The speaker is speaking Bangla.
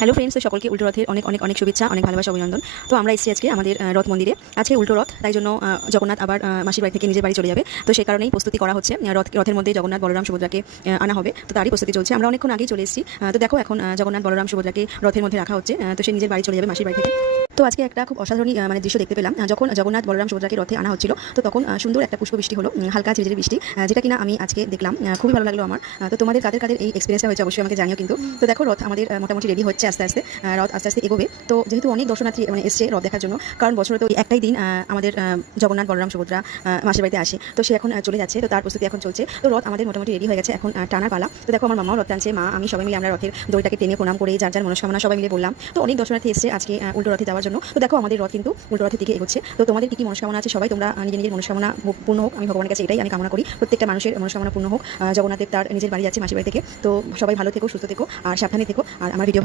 হ্যালো ফ্রেন্ডস, তো সকলকে উল্টো রথের অনেক অনেক অনেক শুভেচ্ছা, অনেক ভালোবাসা, অভিনন্দন। তো আমরা এসেছি আজকে আমাদের রথ মন্দিরে। আজকে উল্টো রথ, তাই জন্য জগন্নাথ আবার মাসির বাড়ি থেকে নিজের বাড়ি চলে যাবে। তো সেই কারণেই প্রস্তুতি করা হচ্ছে। রথের মধ্যে জগন্নাথ, বলরাম, সুভদ্রাকে আনা হবে। তো তারই প্রস্তুতি চলছে। আমরা অনেকক্ষণ আগেই চলে এসেছি। তো দেখো এখন জগন্নাথ, বলরাম, সুভদ্রাকে রথের মধ্যে রাখা হচ্ছে। তো সে নিজের বাড়ি চলে যাবে মাসির বাড়ি থেকে। তো আজকে একটা খুব অসাধারণ দৃশ্য দেখতে পেলাম। যখন জগন্নাথ, বলরাম, সুভদ্রাকে রথে আনা হচ্ছিল, তো তখন সুন্দর একটা পুষ্পবৃষ্টি হলো, হালকা ঝিরিঝিরি বৃষ্টি, যেটা কিনা আমি আজকে দেখলাম। খুবই ভালো লাগলো আমার। তো তোমাদের কাদের কাদের এই এক্সপিরিয়েন্সটা হয়েছে অবশ্যই আমাকে জানিও কিন্তু। তো দেখো রথ আমাদের মোটামুটি রেডি হচ্ছে আস্তে আস্তে। রথ আস্তে আস্তে এগোবে। তো যেহেতু অনেক দর্শনার্থী এসছে রথ দেখার জন্য, কারণ বছরে তো একটাই দিন আমাদের জগন্নাথ, বলরাম, সুভদ্রা মাসির বাড়িতে আসে। তো সে এখন চলে যাচ্ছে। তো তার প্রস্তুতি এখন চলছে। তো রথ আমাদের মোটামুটি রেডি হয়ে গেছে, এখন টানার পালা। তো দেখো আমার মামাও রথ টানছে, মা আমি সবাই মিলে আমরা রথের দড়িটাকে টেনে প্রণাম করে যার যার মনস্কামনা সবাই মিলে বললাম। তো অনেক দর্শনার্থী এসছে আজকে উল্টো রথে যাওয়ার জন্য। তো দেখো আমাদের রথ কিন্তু উল্টো রথের দিকে এগোচ্ছে। তো তোমাদের কি মনস্কামনা আছে সবাই তোমরা নিজের নিজের মনস্কামনা পূর্ণ হোক, আমি ভগবানের কাছে এটাই আমি কামনা করি। প্রত্যেকটা মানুষের মনস্কামনা পূর্ণ হোক। জগন্নাথ দেব তার নিজের বাড়ি যাচ্ছে, মাসির বাড়ি থেকে। তো সবাই ভালো থেকো, সুস্থ থেকো আর সাবধানে থেকো। আর আমার ভিডিও